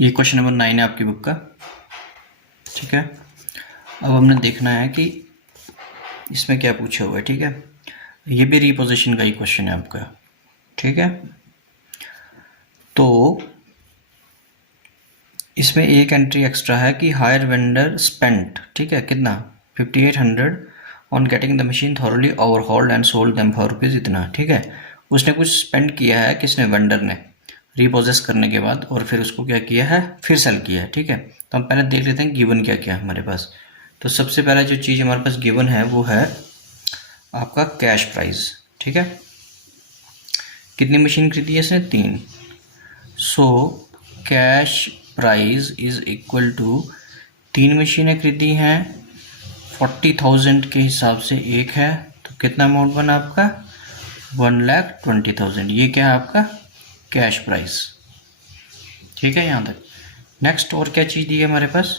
ये question number 9 है आपकी बुक का। ठीक है, अब हमने देखना है कि इसमें क्या पूछा हुआ है। ठीक है, ये भी रिपोजिशन का ही क्वेश्चन है आपका। ठीक है, तो इसमें एक एंट्री एक्स्ट्रा है कि हायर वेंडर स्पेंट, ठीक है, कितना 5800 on getting the machine thoroughly overhauled and sold them for rupees इतना। ठीक है, उसने कुछ स्पेंड किया है, किसने, वेंडर ने, रिपोजेस करने के बाद, और फिर उसको क्या किया है, फिर सेल किया है। ठीक है, तो हम पहले देख लेते हैं गिवन क्या क्या है हमारे पास। तो सबसे पहला जो चीज़ हमारे पास गिवन है वो है आपका कैश प्राइस। ठीक है, कितनी मशीन खरीदी है इसने, 3। So cash price is equal to 3 मशीनें खरीदी हैं, 40,000 के हिसाब से एक है, तो कितना अमाउंट बना आपका, 1,20,000। ये क्या है आपका कैश प्राइस। ठीक है, यहाँ तक। नेक्स्ट और क्या चीज़ दी है हमारे पास,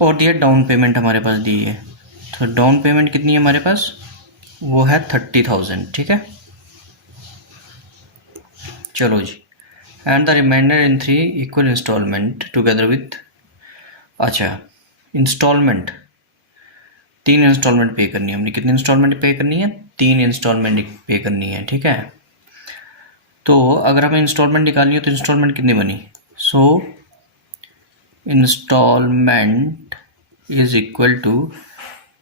और दिया डाउन पेमेंट हमारे पास दी है। तो डाउन पेमेंट कितनी है हमारे पास, वो है 30,000। ठीक है, चलो जी, and the remainder in 3 equal installment together with, अच्छा इंस्टॉलमेंट 3 इंस्टॉलमेंट पे करनी है हमने। कितनी इंस्टॉलमेंट पे करनी है, 3 इंस्टॉलमेंट पे करनी है। ठीक है, तो अगर हमें इंस्टॉलमेंट निकालनी हो तो इंस्टॉलमेंट कितनी बनी, so installment is equal to,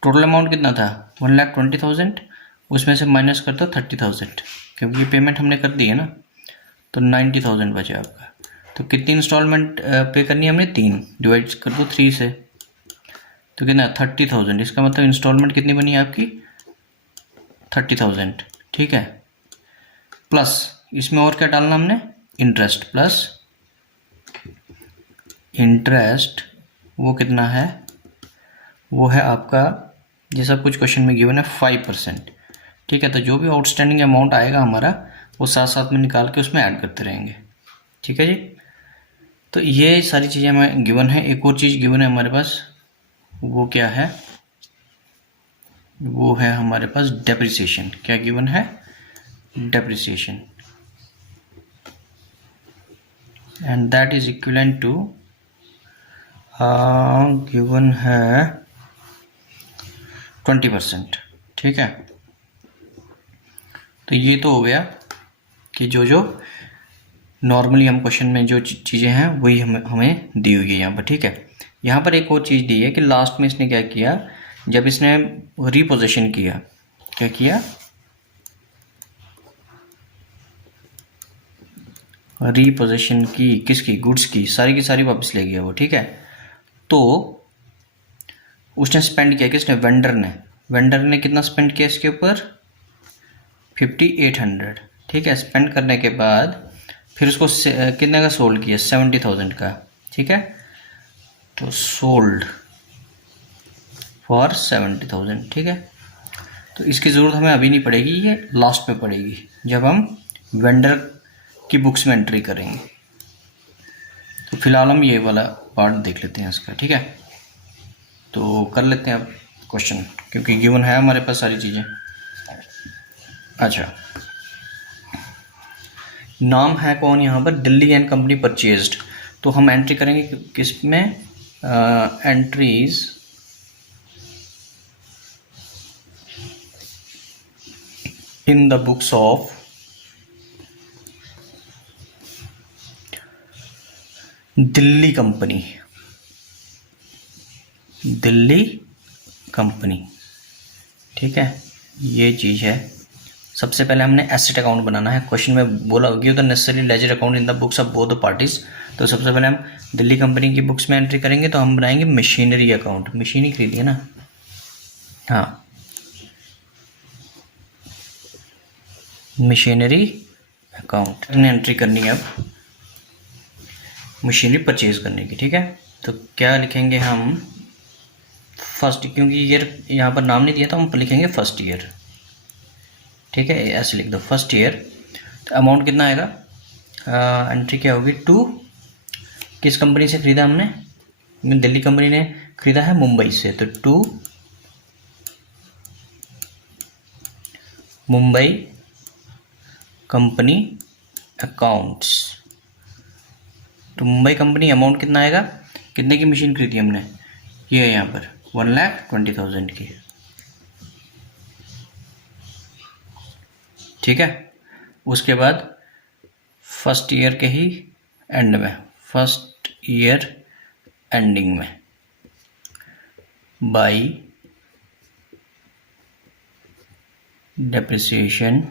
total amount कितना था 1,20,000, उसमें से माइनस कर दो 30,000, क्योंकि पेमेंट हमने कर दी है ना, तो 90,000 बचे आपका। तो कितनी इंस्टॉलमेंट पे करनी है हमने, 3, डिवाइड कर दो 3 से, तो कितना 30,000। इसका मतलब इंस्टॉलमेंट कितनी बनी आपकी 30,000। ठीक है, प्लस इसमें और क्या डालना हमने, इंटरेस्ट, प्लस इंटरेस्ट वो कितना है, वो है आपका, ये सब कुछ क्वेश्चन में गिवन है 5%। ठीक है, तो जो भी आउटस्टैंडिंग अमाउंट आएगा हमारा वो साथ साथ में निकाल के उसमें ऐड करते रहेंगे। ठीक है जी, तो ये सारी चीज़ें हमें गिवन है। एक और चीज़ गिवन है हमारे पास, वो क्या है, वो है हमारे पास डेप्रिसिएशन। क्या गिवन है, depreciation, and that is equivalent to, given है 20%। ठीक है, तो ये तो हो गया कि जो जो नॉर्मली हम क्वेश्चन में जो चीज़ें हैं वही हमें दी हुई है यहाँ पर। ठीक है, यहाँ पर एक और चीज़ दी है कि लास्ट में इसने क्या किया, जब इसने रिपोजिशन किया, क्या किया, रिपोजिशन की, किसकी, गुड्स की सारी वापस ले गया वो। ठीक है, तो उसने स्पेंड किया, किसने, वेंडर ने कितना स्पेंड किया इसके ऊपर, 5800। ठीक है, स्पेंड करने के बाद फिर उसको कितने का सोल्ड किया, 70,000 का। ठीक है, तो सोल्ड फॉर 70,000। ठीक है, तो इसकी ज़रूरत हमें अभी नहीं पड़ेगी, ये लास्ट में पड़ेगी जब हम वेंडर की बुक्स में एंट्री करेंगे। तो फिलहाल हम ये वाला पार्ट देख लेते हैं इसका। ठीक है, तो कर लेते हैं अब क्वेश्चन, क्योंकि गिवन है हमारे पास सारी चीज़ें। अच्छा, नाम है कौन यहाँ पर, दिल्ली एंड कंपनी परचेज्ड, तो हम एंट्री करेंगे किस में, entries in the books of Delhi company, Delhi company. ठीक है, ये चीज़ है। सबसे पहले हमने एसेट अकाउंट बनाना है। क्वेश्चन में बोला give the necessary ledger account in the books of both the parties. तो सबसे पहले हम दिल्ली कंपनी की बुक्स में एंट्री करेंगे, तो हम बनाएंगे मशीनरी अकाउंट, मशीन ही खरीदी है ना, हाँ, मशीनरी अकाउंट ने एंट्री करनी है अब मशीनरी परचेज करने की। ठीक है, तो क्या लिखेंगे हम, फर्स्ट, क्योंकि ईयर यहाँ पर नाम नहीं दिया तो हम लिखेंगे फर्स्ट ईयर। ठीक है, ऐसे लिख दो फर्स्ट ईयर। तो अमाउंट कितना आएगा, एंट्री क्या होगी, 2, किस कंपनी से ख़रीदा हमने, दिल्ली कंपनी ने ख़रीदा है मुंबई से, तो 2 मुंबई कंपनी अकाउंट्स। तो मुंबई कंपनी अमाउंट कितना आएगा, कितने की मशीन खरीदी हमने, ये है यहाँ पर 1,20,000 की, ठीक है। उसके बाद फर्स्ट ईयर के ही एंड में, फर्स्ट ईयर एंडिंग में, by depreciation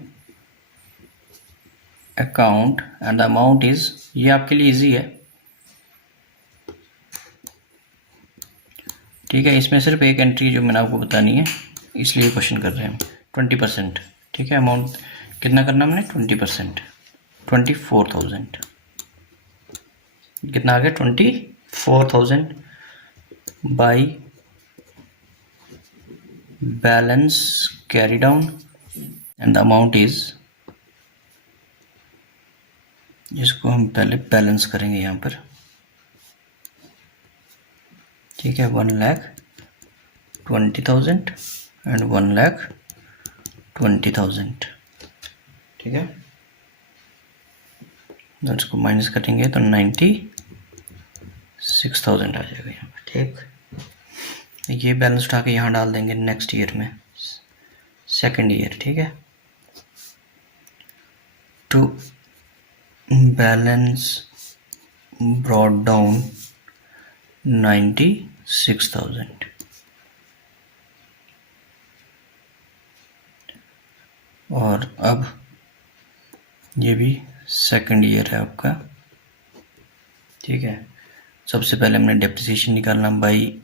account and the amount is, ये आपके लिए इजी है, ठीक है। इसमें सिर्फ एक एंट्री जो मैंने आपको बतानी है, इसलिए क्वेश्चन कर रहे हैं हम, 20%, ठीक है। अमाउंट कितना करना हमने, 20%, 24,000, कितना आ गया 24,000 by balance carry down and the amount is, इसको हम पहले बैलेंस करेंगे यहाँ पर, ठीक है। 1,20,000 एंड 1,20,000, ठीक है। इसको माइनस करेंगे तो 96,000 आ जाएगा यहाँ पर, ठीक। ये बैलेंस उठा के यहाँ डाल देंगे नेक्स्ट ईयर में, सेकंड ईयर, ठीक है। टू बैलेंस ब्रॉट डाउन 96,000, और अब ये भी सेकंड ईयर है आपका, ठीक है। सबसे पहले हमने डेप्रिसिएशन निकालना by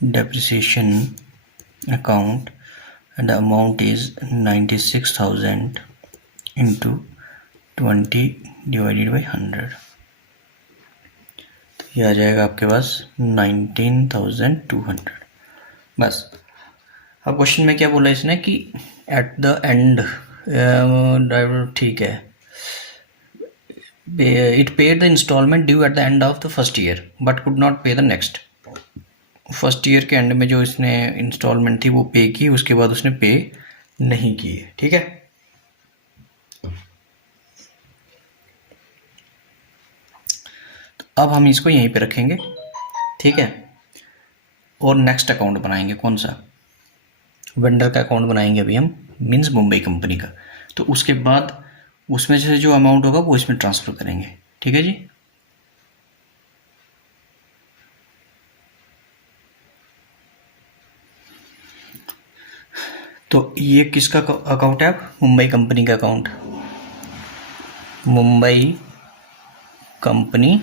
depreciation account and the amount is 96,000 into 20 divided by 100, तो ये आ जाएगा आपके पास 19,200। बस। अब क्वेश्चन में क्या बोला इसने कि एट द एंड, ड्राइवर, ठीक है, it paid the instalment due at the end of the first year but could not pay the next. First year के एंड में जो इसने इंस्टॉलमेंट थी वो पे की, उसके बाद उसने पे नहीं की है, ठीक है। तो अब हम इसको यहीं पे रखेंगे, ठीक है, और नेक्स्ट अकाउंट बनाएंगे, कौन सा, वेंडर का अकाउंट बनाएंगे अभी हम, मीन्स मुंबई कंपनी का। तो उसके बाद उसमें से जो अमाउंट होगा वो इसमें ट्रांसफ़र करेंगे, ठीक है जी। तो ये किसका अकाउंट है, अब मुंबई कंपनी का अकाउंट, मुंबई कंपनी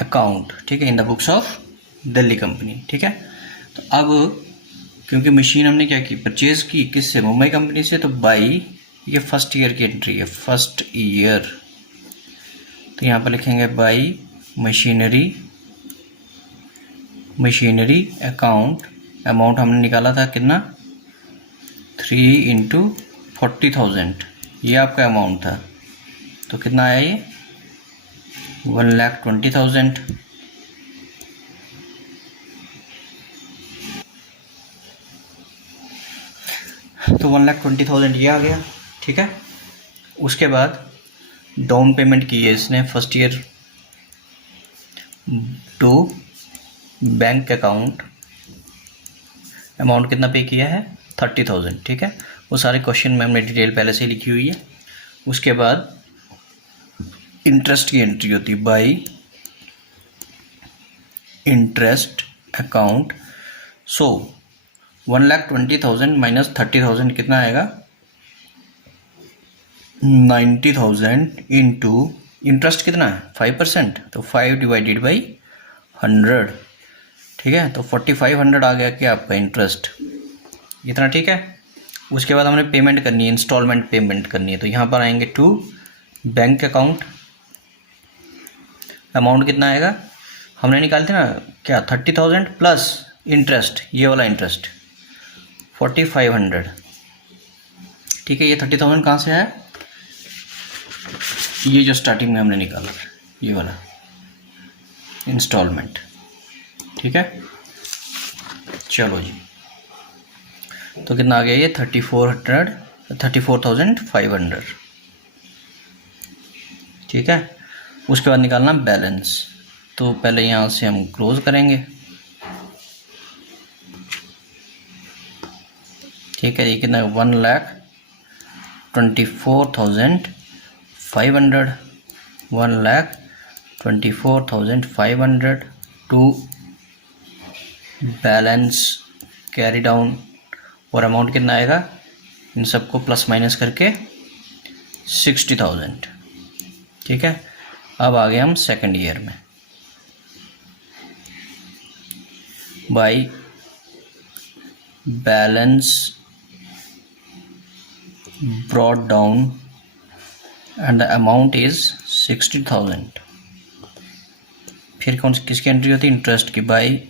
अकाउंट, ठीक है, इन the books of Delhi company, ठीक है। तो अब क्योंकि मशीन हमने क्या की, परचेज की किससे, मुंबई कंपनी से, तो बाई, ये फर्स्ट ईयर की एंट्री है, फर्स्ट ईयर, तो यहाँ पर लिखेंगे बाई मशीनरी अकाउंट, अमाउंट हमने निकाला था कितना, 3 इंटू 40,000, ये आपका अमाउंट था, तो कितना आया ये 1,20,000, तो 1,20,000 ये आ गया, ठीक है। उसके बाद डाउन पेमेंट की है इसने first year to bank account, amount कितना पे किया है 30,000, ठीक है। वो सारे क्वेश्चन में हमने डिटेल पहले से लिखी हुई है। उसके बाद इंटरेस्ट की एंट्री होती है by interest account, so 1,20,000 minus 30,000 कितना आएगा 90,000 इंटू इंटरेस्ट कितना है 5%, तो 5 डिवाइडेड बाई 100, ठीक है। तो 4,500 आ गया कि आपका इंटरेस्ट इतना, ठीक है। उसके बाद हमने पेमेंट करनी है, इंस्टॉलमेंट पेमेंट करनी है, तो यहाँ पर आएंगे टू बैंक अकाउंट, अमाउंट कितना आएगा, हमने निकाले थे ना क्या 30,000 प्लस इंटरेस्ट, ये वाला इंटरेस्ट 4,500, ठीक है। ये 30,000 कहाँ से आया, ये जो स्टार्टिंग में हमने निकाला ये वाला इंस्टॉलमेंट, ठीक है। चलो जी, तो कितना आ गया ये 34,500, ठीक है। उसके बाद निकालना बैलेंस। तो पहले यहाँ से हम क्लोज करेंगे, ठीक है। ये कितना 1,24,500, 1,24,500 टू बैलेंस कैरी डाउन, और अमाउंट कितना आएगा इन सबको प्लस माइनस करके 60,000, ठीक है। अब आ गए हम सेकेंड ईयर में। By balance brought down and the amount is 60,000। फिर कौन सी किसकी एंट्री होती है, इंटरेस्ट की। बाई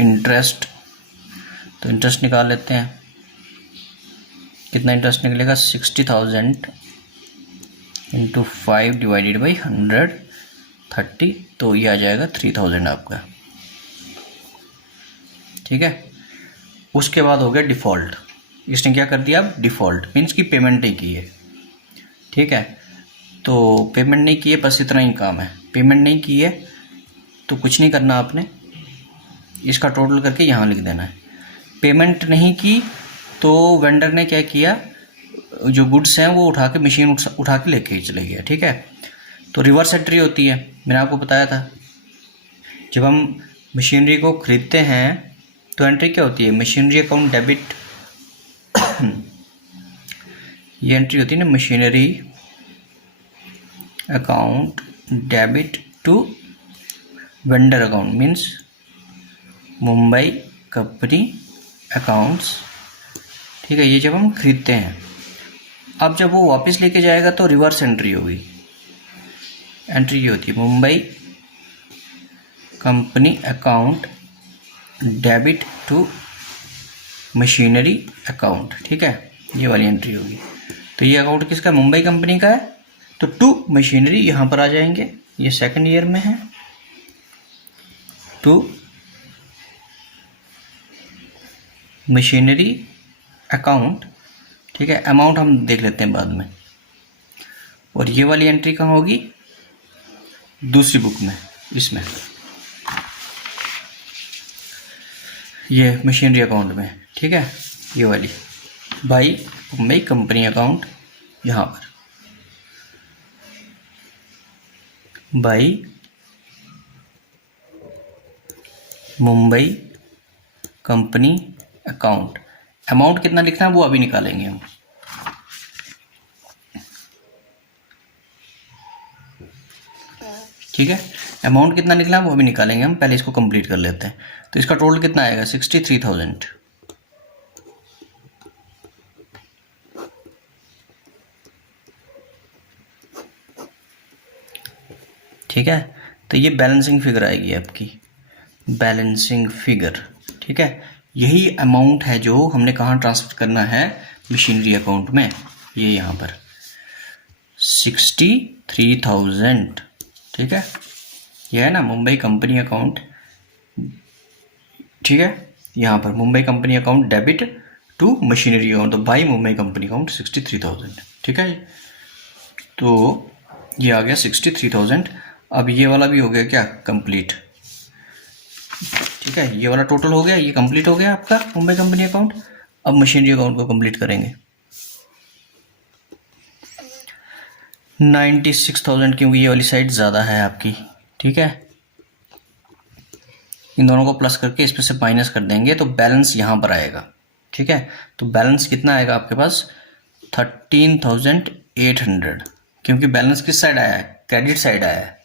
इंटरेस्ट, तो इंटरेस्ट निकाल लेते हैं। कितना इंटरेस्ट निकलेगा 60,000 इंटू 5 डिवाइडेड बाई 130, तो ये आ जाएगा 3,000 आपका, ठीक है। उसके बाद हो गया डिफ़ॉल्ट। इसने क्या कर दिया, अब डिफ़ॉल्ट मीन्स की पेमेंट नहीं की है, ठीक है। तो पेमेंट नहीं की है, बस इतना ही काम है। पेमेंट नहीं की है तो कुछ नहीं करना आपने, इसका टोटल करके यहाँ लिख देना है। पेमेंट नहीं की तो वेंडर ने क्या किया, जो गुड्स हैं वो उठा के मशीन उठा के लेके चले गया, ठीक है। तो रिवर्स एंट्री होती है, मैंने आपको बताया था। जब हम मशीनरी को खरीदते हैं तो एंट्री क्या होती है, मशीनरी अकाउंट डेबिट, ये एंट्री होती है ना, machinery account debit to vendor account, means Mumbai company accounts, ठीक है। ये जब हम खरीदते हैं। अब जब वो वापस लेके जाएगा तो रिवर्स एंट्री होगी। एंट्री ये होती है Mumbai company account debit to machinery account, ठीक है। ये वाली एंट्री होगी। तो ये अकाउंट किसका, मुंबई कंपनी का है, तो टू मशीनरी यहाँ पर आ जाएंगे। ये सेकंड ईयर में है, टू मशीनरी अकाउंट, ठीक है। अमाउंट हम देख लेते हैं बाद में। और ये वाली एंट्री कहाँ होगी, दूसरी बुक में, इसमें ये मशीनरी अकाउंट में, ठीक है। ये वाली बाई मुंबई कंपनी अकाउंट, यहाँ पर by Mumbai company account. Amount कितना लिखना है वो अभी निकालेंगे हम, ठीक है। अमाउंट कितना निकला वो अभी निकालेंगे हम, पहले इसको कंप्लीट कर लेते हैं। तो इसका टोटल कितना आएगा 63,000, ठीक है। तो ये बैलेंसिंग फिगर आएगी आपकी, बैलेंसिंग फिगर, ठीक है। यही अमाउंट है जो हमने कहाँ ट्रांसफर करना है, मशीनरी अकाउंट में। ये यहाँ पर 63,000, ठीक है। यह है ना मुंबई कंपनी अकाउंट, ठीक है। यहाँ पर Mumbai company account debit to machinery account, तो बाई मुंबई कंपनी अकाउंट 63,000, ठीक है। तो ये आ गया 63,000। अब ये वाला भी हो गया क्या, कंप्लीट, ठीक है। ये वाला टोटल हो गया, ये कंप्लीट हो गया आपका मुंबई कंपनी अकाउंट। अब मशीनरी अकाउंट को कंप्लीट करेंगे। 96,000, क्योंकि ये वाली साइड ज़्यादा है आपकी, ठीक है। इन दोनों को प्लस करके इसमें से माइनस कर देंगे तो बैलेंस यहाँ पर आएगा, ठीक है। तो बैलेंस कितना आएगा आपके पास 13,800, क्योंकि बैलेंस किस साइड आया है, क्रेडिट साइड आया है,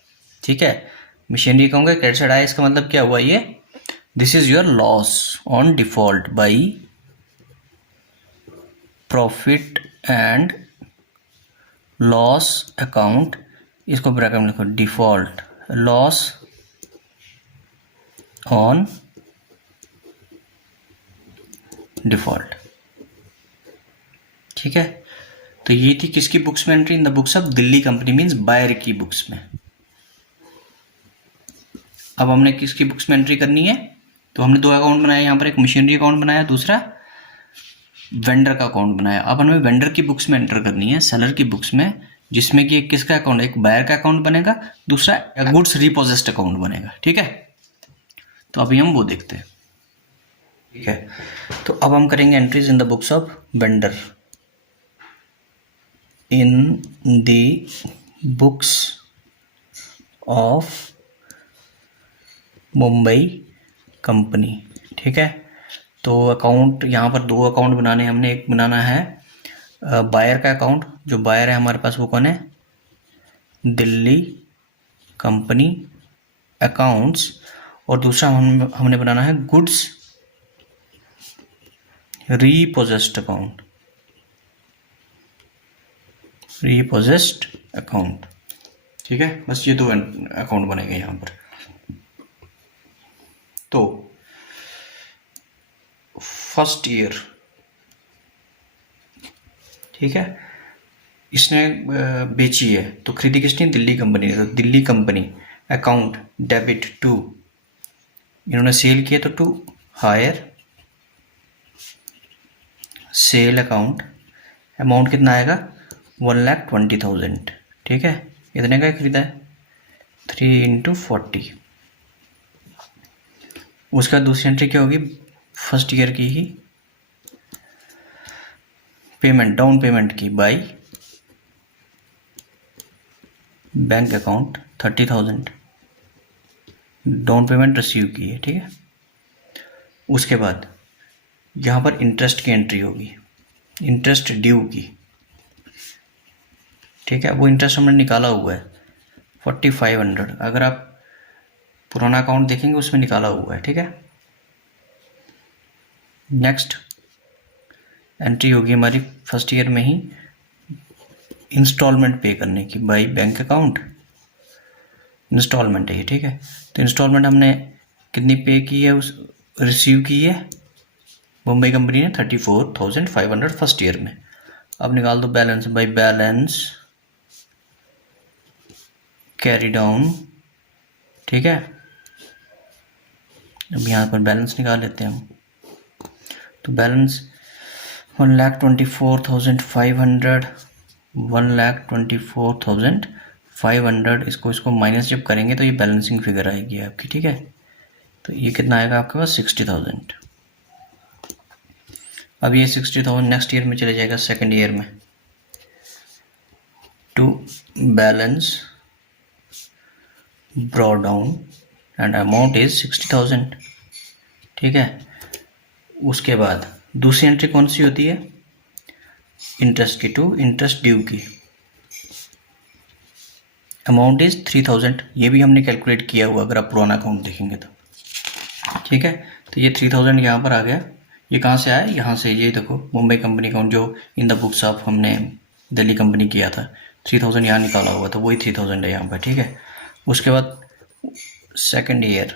ठीक है। मशीनरी अकाउंट का क्रेडिट साइड आया, इसका मतलब क्या हुआ, ये this is your loss on default by profit and loss account, इसको ब्रैकेट में लिखो, डिफॉल्ट लॉस ऑन डिफॉल्ट, ठीक है। तो ये थी किसकी बुक्स में entry, in the books of Delhi company, means buyer की बुक्स में। अब हमने किसकी बुक्स में एंट्री करनी है, तो हमने दो अकाउंट बनाए यहाँ पर, एक मशीनरी अकाउंट बनाया, दूसरा वेंडर का अकाउंट बनाया। अब हमें वेंडर की बुक्स में एंटर करनी है, सेलर की बुक्स में, जिसमें कि एक किसका अकाउंट, एक बायर का अकाउंट बनेगा, दूसरा गुड्स रिपोजेस्ड अकाउंट बनेगा। ठीक है, तो अभी हम वो देखते हैं। ठीक है, तो अब हम करेंगे entries in the books of vendor. In the books of Mumbai company. ठीक है, तो अकाउंट यहाँ पर दो अकाउंट बनाने हैं हमने। एक बनाना है बायर का अकाउंट, जो बायर है हमारे पास वो कौन है, दिल्ली कंपनी अकाउंट्स, और दूसरा हमने बनाना है गुड्स रीपोजेस्ड अकाउंट, रीपोजेस्ड अकाउंट। ठीक है, बस ये दो अकाउंट बनेंगे यहाँ पर। तो फर्स्ट ईयर, ठीक है, इसने बेची है, तो खरीदी किसने, दिल्ली कंपनी ने। तो Delhi company account debit to, इन्होंने सेल किया तो to hire sale account, amount कितना आएगा 1,20,000। ठीक है, इतने का खरीदा है, 3 × 40। उसका दूसरी एंट्री क्या होगी, फर्स्ट ईयर की ही पेमेंट, डाउन पेमेंट की by bank account 30,000, down payment receive की है। ठीक है, उसके बाद यहाँ पर इंटरेस्ट की एंट्री होगी, इंटरेस्ट ड्यू की। ठीक है, वो इंटरेस्ट हमने निकाला हुआ है 4,500, अगर आप पुराना अकाउंट देखेंगे उसमें निकाला हुआ है। ठीक है, नेक्स्ट एंट्री होगी हमारी फर्स्ट ईयर में ही इंस्टॉलमेंट पे करने की बाय बैंक अकाउंट, इंस्टॉलमेंट है ये। ठीक है, तो इंस्टॉलमेंट हमने कितनी पे की है, उस रिसीव की है मुंबई कंपनी ने 34,500 फर्स्ट ईयर में। अब निकाल दो balance, by balance carry down. ठीक है, अब यहाँ पर बैलेंस निकाल लेते हैं हम। तो बैलेंस 1,24,500, 1,24,500, इसको माइनस जब करेंगे तो ये बैलेंसिंग फिगर आएगी आपकी। ठीक है, तो ये कितना आएगा आपके पास 60,000। अब ये 60,000 नेक्स्ट ईयर में चले जाएगा, सेकेंड ईयर में, to balance brought down and amount is 60,000। ठीक है, उसके बाद दूसरी एंट्री कौन सी होती है, इंटरेस्ट की, टू इंटरेस्ट ड्यू की, अमाउंट इज 3,000। ये भी हमने कैलकुलेट किया हुआ अगर आप पुराना अकाउंट देखेंगे तो। ठीक है, तो ये 3,000 यहाँ पर आ गया। ये कहाँ से आया, यहाँ से, ये देखो मुंबई कंपनी अकाउंट जो इन द बुक्स ऑफ हमने दिल्ली कंपनी किया था, 3,000 यहाँ निकाला हुआ था, वही 3,000 है यहाँ पर। ठीक है, उसके बाद सेकेंड ईयर,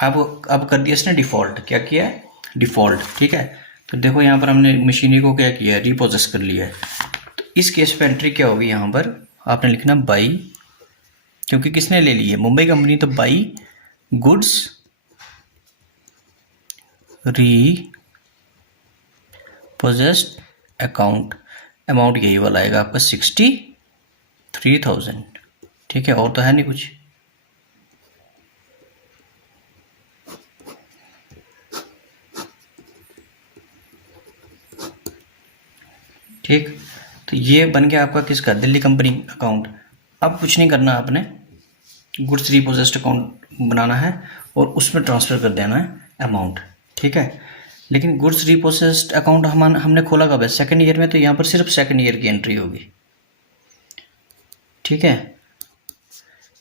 अब कर दिया इसने डिफ़ॉल्ट, क्या किया है, डिफ़ॉल्ट। ठीक है, तो देखो यहाँ पर हमने मशीनरी को क्या किया है, रिपोजेस कर लिया है। तो इस केस पे एंट्री क्या होगी, यहाँ पर आपने लिखना बाई, क्योंकि किसने ले ली है, मुंबई कंपनी, तो by goods repossessed account, amount यही वाला आएगा आपका 63,000। ठीक है, और तो है नहीं कुछ। ठीक, तो ये बन गया आपका किसका, दिल्ली कंपनी अकाउंट। अब कुछ नहीं करना आपने, गुड्स रिपोजेस्ड अकाउंट बनाना है और उसमें ट्रांसफ़र कर देना है अमाउंट। ठीक है, लेकिन गुड्स रिपोजेस्ड अकाउंट हमने खोला कब है, सेकेंड ईयर में, तो यहाँ पर सिर्फ सेकेंड ईयर की एंट्री होगी। ठीक है,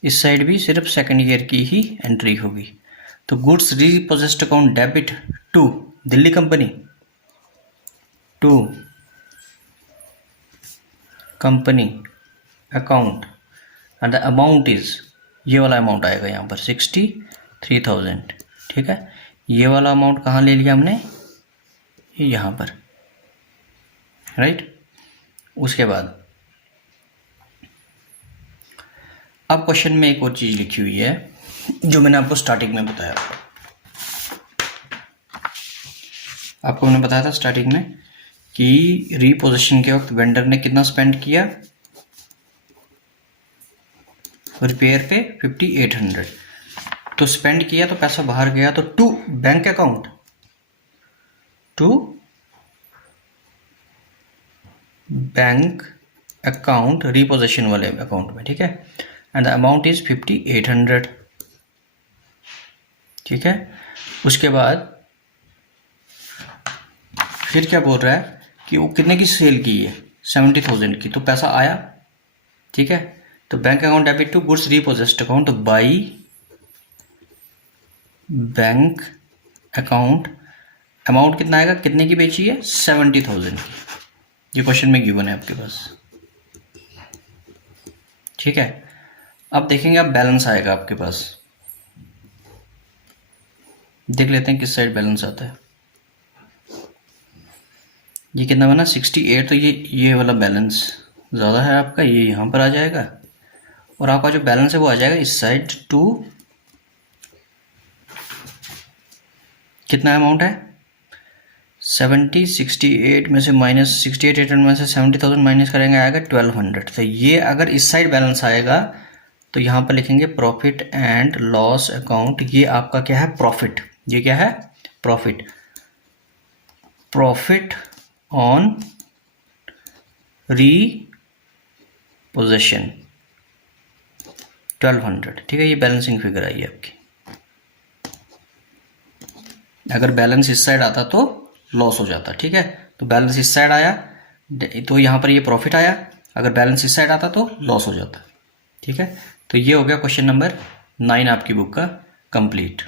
इस साइड भी सिर्फ सेकेंड ईयर की ही एंट्री होगी। तो goods repossessed account debit to Delhi company, to company account and the amount is, ये वाला अमाउंट आएगा यहाँ पर 63,000। ठीक है, ये वाला अमाउंट कहाँ ले लिया हमने, यहाँ पर, राइट। उसके बाद अब क्वेश्चन में एक और चीज़ लिखी हुई है जो मैंने आपको स्टार्टिंग में बताया, आपको मैंने बताया था स्टार्टिंग में कि रीपोजिशन के वक्त वेंडर ने कितना स्पेंड किया रिपेयर पे 5800। तो स्पेंड किया तो पैसा बाहर गया, तो to bank account, to bank account repossession वाले अकाउंट में, ठीक है। एंड द अमाउंट इज 5800, ठीक है। उसके बाद फिर क्या बोल रहा है कि वो कितने की सेल की है 70,000 की, तो पैसा आया, ठीक है। तो bank account debit to goods repossessed account, तो बाई बैंक अकाउंट अमाउंट कितना आएगा, कितने की बेची है 70,000 की, ये क्वेश्चन में गिवन है आपके पास, ठीक है। अब देखेंगे अब बैलेंस आएगा आपके पास, देख लेते हैं किस साइड बैलेंस आता है। ये कितना बना 68, तो ये वाला बैलेंस ज़्यादा है आपका, ये यहाँ पर आ जाएगा, और आपका जो बैलेंस है वो आ जाएगा इस साइड टू, कितना अमाउंट है 70, 68 में से माइनस 68,800 में से 70,000 माइनस करेंगे आएगा 1200। तो ये अगर इस साइड बैलेंस आएगा तो यहाँ पर लिखेंगे प्रॉफिट एंड लॉस अकाउंट, ये आपका क्या है प्रॉफिट, ये क्या है प्रॉफिट, प्रॉफिट ऑन रीपोजिशन 1200, ठीक है। ये बैलेंसिंग फिगर आई है आपकी। अगर बैलेंस इस साइड आता तो लॉस हो जाता, ठीक है। तो बैलेंस इस साइड आया तो यहाँ पर ये प्रॉफिट आया, अगर बैलेंस इस साइड आता तो लॉस हो जाता, ठीक है। तो ये हो गया क्वेश्चन नंबर 9 आपकी बुक का कंप्लीट।